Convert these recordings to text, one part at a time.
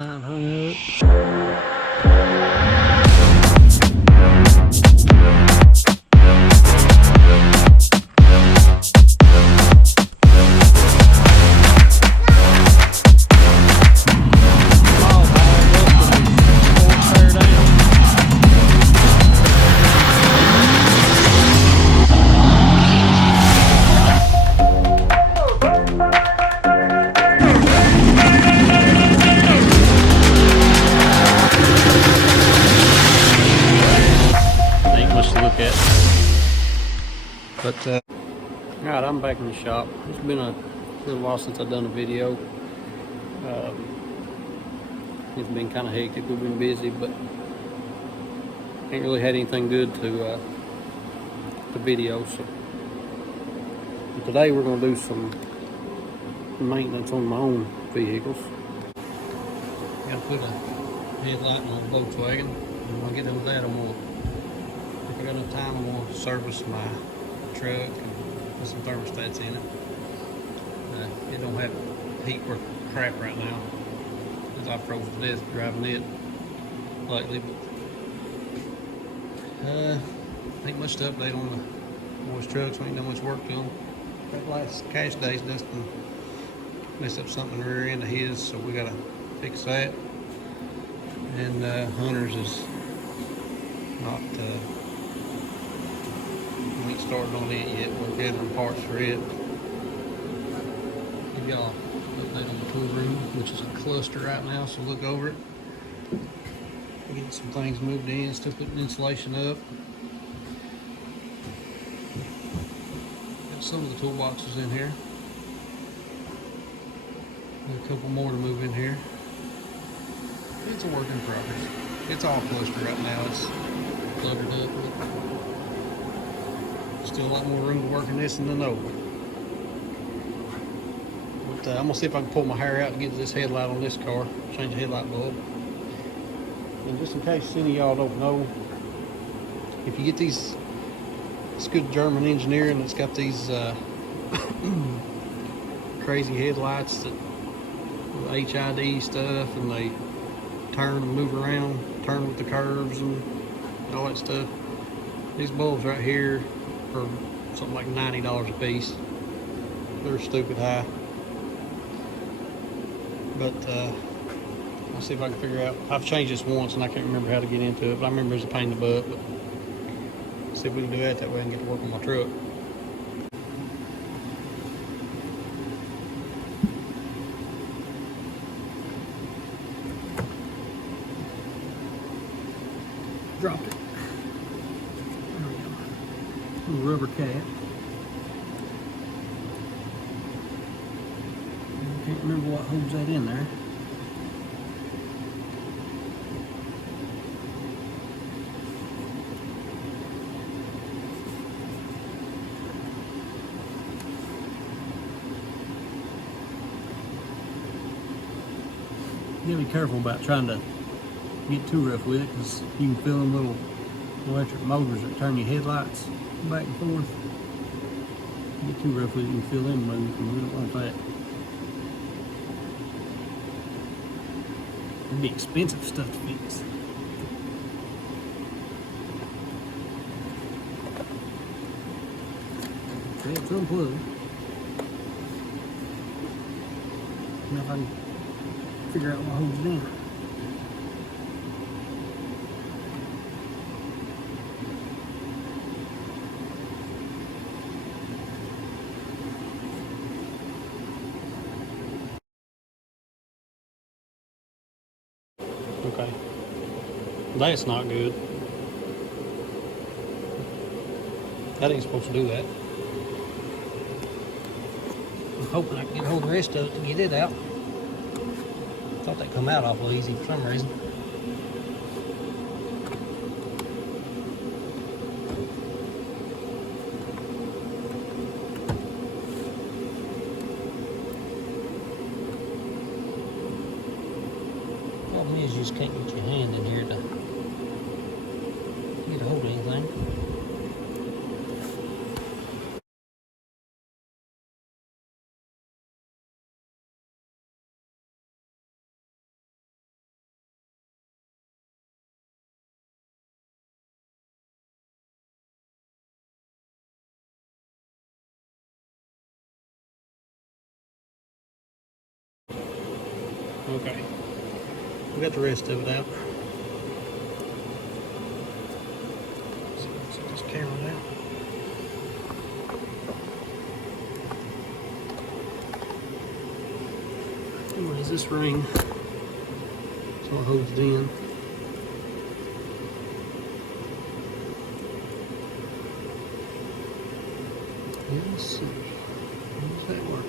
I'm hung up. Look at. But alright, I'm back in the shop. It's been a little while since I've done a video. It's been kind of hectic. We've been busy, but ain't really had anything good to video. So today we're gonna do some maintenance on my own vehicles. Got to put a headlight on the Volkswagen. And when I get done with that, I'm gonna. If I got enough time, I'm going to service my truck and put some thermostats in it. It don't have heat worth crap right now, as I froze to death driving it lately. But ain't much to update on the boys' trucks. We ain't done much work to them. That last cash days, Dustin messed up something in the rear end of his, so we got to fix that. And Hunter's is not. We ain't started on it yet. We're gathering parts for it. Give y'all an update on the tool room, which is a cluster right now, so look over it. We're getting some things moved in, still putting insulation up. Got some of the toolboxes in here. And a couple more to move in here. It's a work in progress. It's all clustered right now. It's cluttered up. Still a lot more room to work in this than the Nova. But I'm gonna see if I can pull my hair out to get this headlight on this car, change the headlight bulb. And just in case any of y'all don't know, if you get these, it's good German engineering that's got these crazy headlights that with HID stuff, and they turn and move around, turn with the curves and all that stuff. These bulbs right here for something like $90 a piece. They're stupid high. But I'll see if I can figure out. I've changed this once and I can't remember how to get into it, but I remember it's a pain in the butt. But see if we can do that way and get to work on my truck. Dropped it. There we go. Little rubber cap. I can't remember what holds that in there. You gotta be careful about trying to get too rough with it, because you can feel them little electric motors that turn your headlights back and forth. You get too rough with it, you can feel them move, and we don't want that. It'd be expensive stuff to fix. Okay, it's unplugged. Now if I can figure out what holds it in. Okay, that's not good. That ain't supposed to do that. I'm hoping I can get a hold of the rest of it to get it out. Thought that come out awful easy for some reason. Problem is, you just can't get your hand in here to get a hold of anything. Okay. We got the rest of it out. Set this camera down. And what is this ring? So it holds it in. Let's see. How does that work?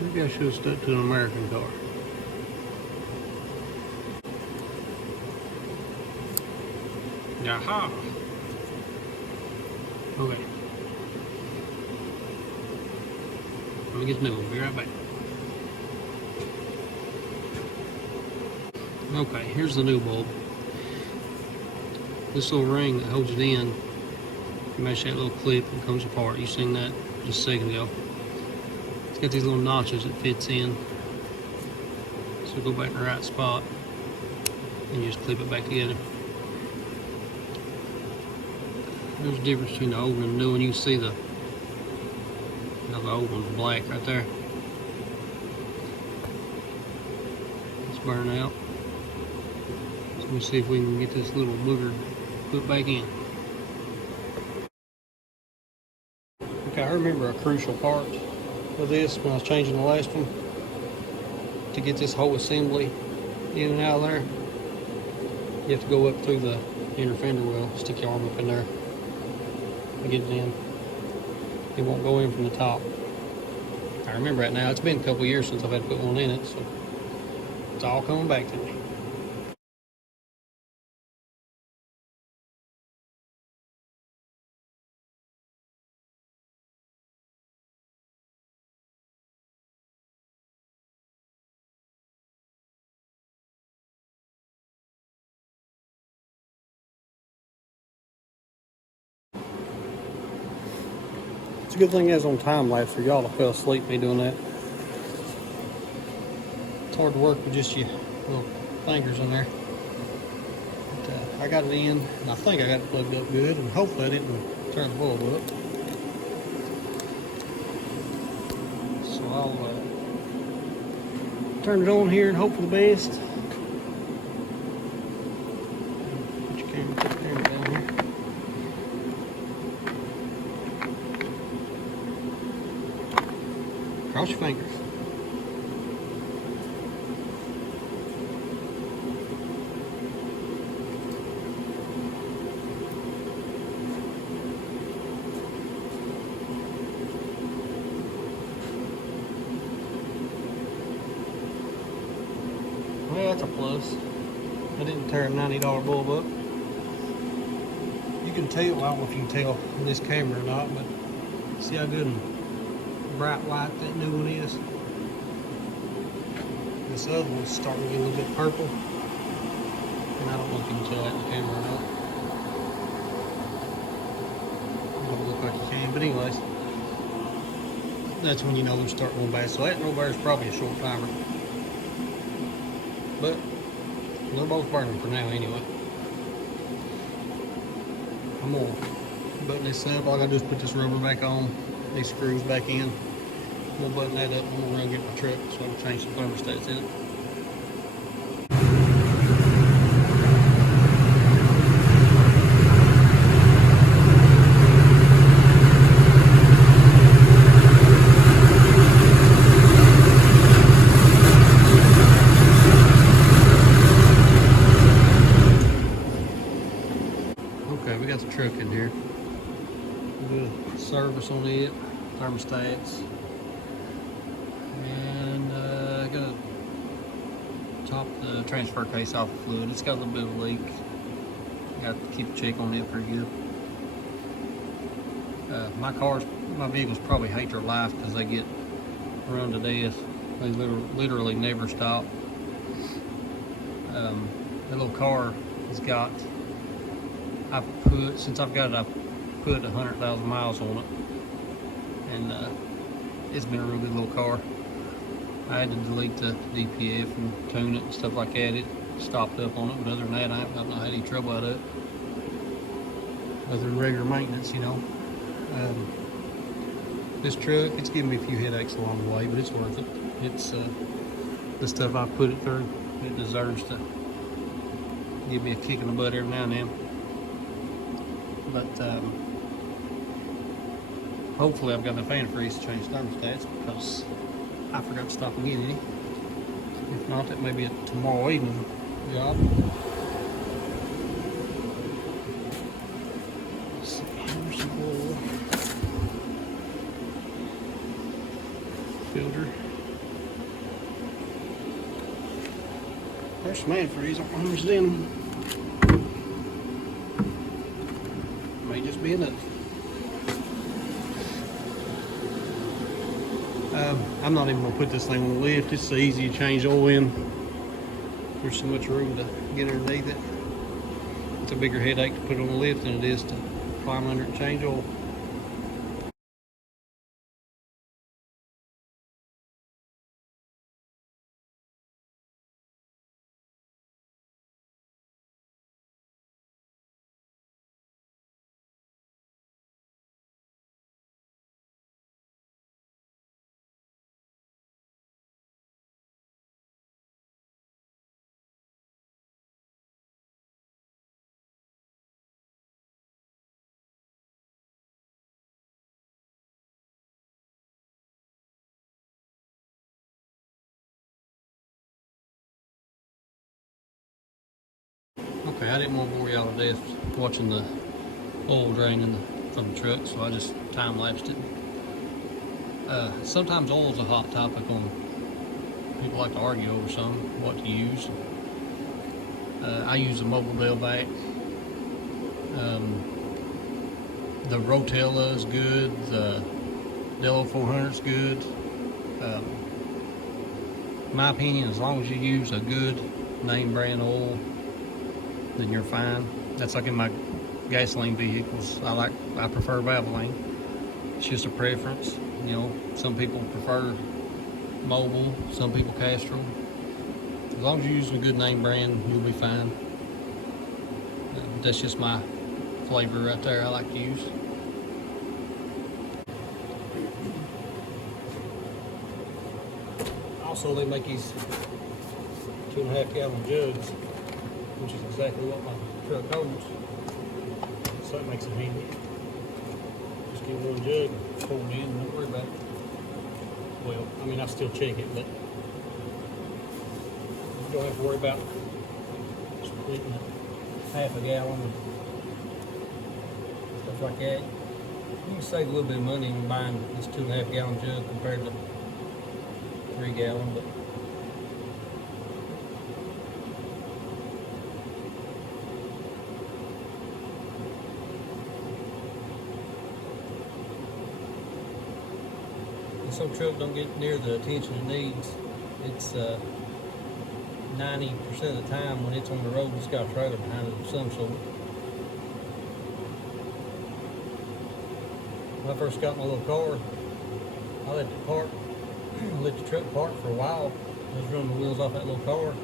Maybe I should have stuck to an American car. Aha! Okay. Let me get the new one. Be right back. Okay, here's the new bulb. This little ring that holds it in, you mesh that little clip and it comes apart. You seen that just a second ago. It's got these little notches that fits in. So go back in the right spot and you just clip it back together. There's a difference between the old one and the new one. You can see the old one's black right there. It's burning out. So let me see if we can get this little booger put back in. Okay, I remember a crucial part of this when I was changing the last one. To get this whole assembly in and out of there, you have to go up through the inner fender well, stick your arm up in there and get it in. It won't go in from the top. I remember that now. It's been a couple years since I've had to put one in it, so it's all coming back to me. It's a good thing it has on time lapse for y'all to fell asleep me doing that. It's hard to work with just your little fingers in there. But, I got it in, and I think I got it plugged up good, and hopefully I didn't turn the bulb up. So I'll turn it on here and hope for the best. Put your camera down here. Cross your fingers. Well, that's a plus. I didn't tear a $90 bulb up. You can tell, I don't know if you can tell in this camera or not, but see how good and bright white that new one is. This other one's starting to get a little bit purple. And I don't know if you can tell that in the camera or not. It don't look like you can, but anyways. That's when you know they're starting going bad. So that no bear is probably a short timer. But they're both burning for now anyway. I'm gonna button this up. All I gotta do is put this rubber back on, these screws back in. I'm gonna button that up. I'm gonna run get my truck so I can change some thermostats in it. Okay, we got the truck in here. We'll do a service on it, thermostats. And I gotta top the transfer case off the fluid. It's got a little bit of a leak. Got to keep a check on it pretty good. My vehicles probably hate their life because they get run to death. They literally never stop. That little car has got, since I've got it, I've put 100,000 miles on it. And it's been a real good little car. I had to delete the DPF and tune it and stuff like that. It stopped up on it, but other than that, I haven't had any trouble out of it. Other than regular maintenance, you know. This truck, it's given me a few headaches along the way, but it's worth it. It's the stuff I put it through. It deserves to give me a kick in the butt every now and then. But hopefully I've got enough antifreeze to change thermostats, because I forgot to stop and get any. If not, that may be a tomorrow evening job. Let's see, here's some oil. Filter. There's some antifreeze. I don't know how much is in them. May just be enough. I'm not even going to put this thing on the lift. It's so easy to change oil in. There's so much room to get underneath it. It's a bigger headache to put it on the lift than it is to climb under it and change oil. Okay, I didn't want to bore y'all to death watching the oil drain from the truck, so I just time-lapsed it. Sometimes oil is a hot topic on people like to argue over what to use. I use a Mobile Delvac. The Rotella is good. The Delo 400 is good. In my opinion, as long as you use a good name brand oil, then you're fine. That's like in my gasoline vehicles. I prefer Valvoline. It's just a preference. You know, some people prefer Mobil, some people Castrol. As long as you're using a good name brand, you'll be fine. That's just my flavor right there I like to use. Also, they make these 2.5 gallon jugs, which is exactly what my truck holds. So that makes it handy. Just get one jug, pour it in, and don't worry about it. Well, I mean, I still check it, but you don't have to worry about splitting half a gallon and stuff like that. You can save a little bit of money in buying this 2.5 gallon jug compared to 3 gallon, but some truck don't get near the attention it needs. It's 90% of the time when it's on the road, it's got a trailer behind it of some sort. When I first got my little car, I let the truck park for a while. I was running the wheels off that little car.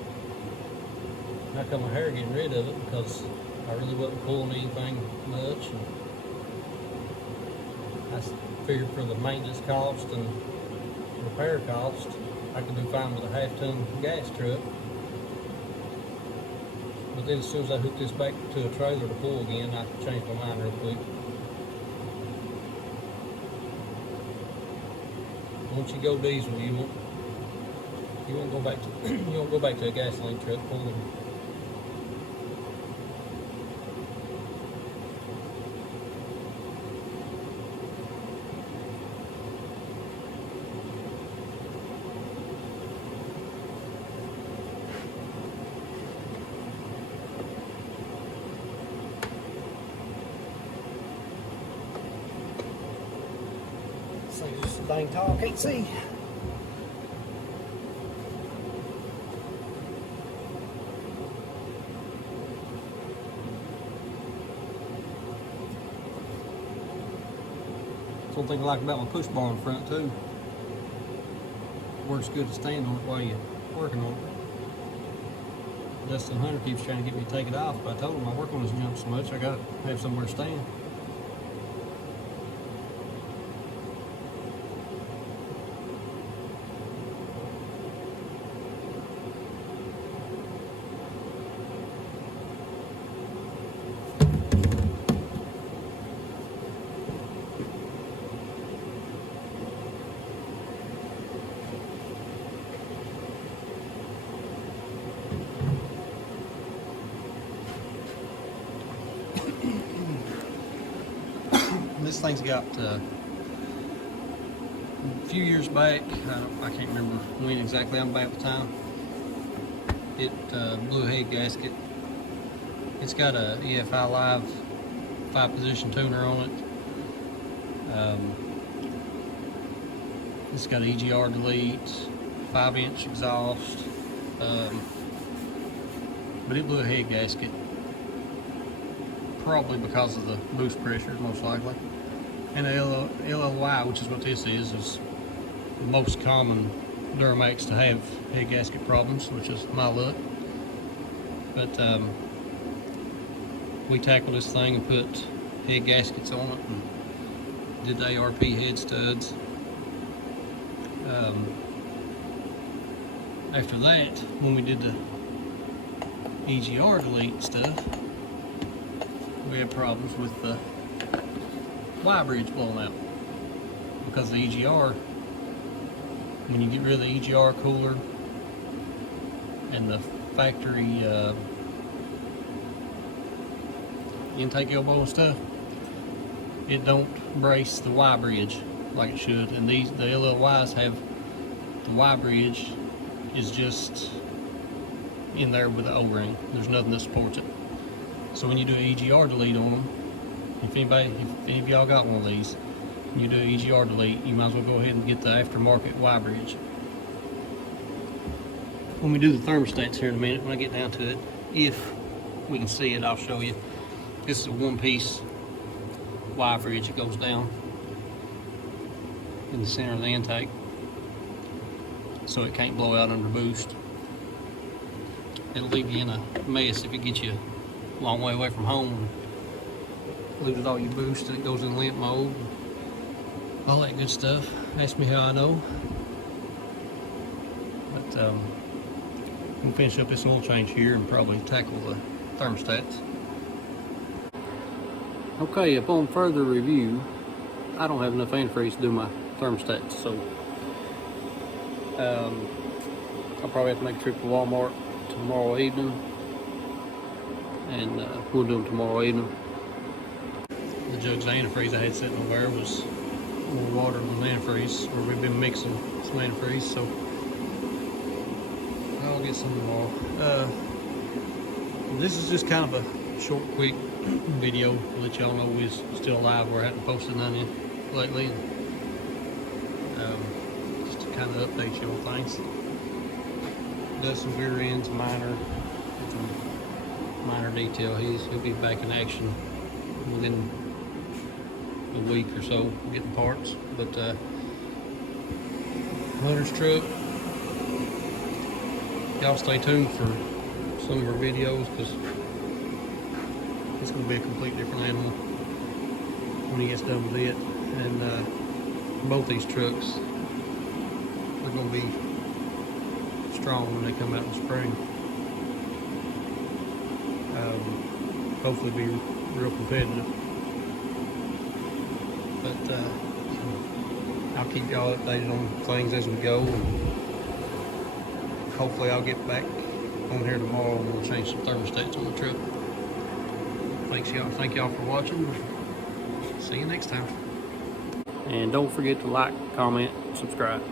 And I cut my hair getting rid of it because I really wasn't pulling anything much. And I figured for the maintenance cost and repair cost, I could do fine with a half-ton gas truck. But then as soon as I hooked this back to a trailer to pull again, I changed my mind real quick. Once you go diesel, you won't go back to you won't go back to a gasoline truck pulling. This dang tall, I can't see. That's one thing I like about my push bar in front too. works good to stand on it while you're working on it. Dustin Hunter keeps trying to get me to take it off, but I told him I work on this jump so much, I gotta have somewhere to stand. This thing's got a few years back, I can't remember when exactly, I'm back at the time, it blew a head gasket. It's got a EFI Live 5-position tuner on it. It's got an EGR delete, 5-inch exhaust, but it blew a head gasket, probably because of the boost pressure, most likely. And the LLY, which is what this is the most common Duramax to have head gasket problems, which is my luck. But we tackled this thing and put head gaskets on it and did the ARP head studs. After that, when we did the EGR delete stuff, we had problems with the Y bridge blowing out, because the EGR, when you get rid of the EGR cooler and the factory intake elbow and stuff, it don't brace the Y bridge like it should. And the LLYs have the Y bridge is just in there with the O-ring. There's nothing that supports it. So when you do an EGR delete on them, if any of y'all got one of these, and you do an EGR delete, you might as well go ahead and get the aftermarket Y bridge. When we do the thermostats here in a minute, when I get down to it, if we can see it, I'll show you. This is a one-piece Y bridge that goes down in the center of the intake, so it can't blow out under boost. It'll leave you in a mess if it gets you a long way away from home, loses all your boost and it goes in limp mode, all that good stuff. Ask me how I know. But we'll finish up this oil change here and probably tackle the thermostats. Okay, upon further review, I don't have enough antifreeze to do my thermostats, so I'll probably have to make a trip to Walmart tomorrow evening, and we'll do them tomorrow evening. The jugs of antifreeze I had sitting over there was more water than antifreeze, or we've been mixing some antifreeze, so I'll get some tomorrow. This is just kind of a short, quick video to let y'all know we're still alive. We haven't posted none lately. Just to kind of update you on things. Does some rear ends, minor detail. He'll be back in action within a week or so, getting parts. But Hunter's truck, y'all stay tuned for some of our videos, because it's going to be a complete different animal when he gets done with it. And both these trucks are going to be strong when they come out in the spring. Hopefully be real competitive. But I'll keep y'all updated on things as we go, and hopefully I'll get back on here tomorrow and we'll change some thermostats on the truck. Thank y'all for watching. See you next time. And don't forget to like, comment, subscribe.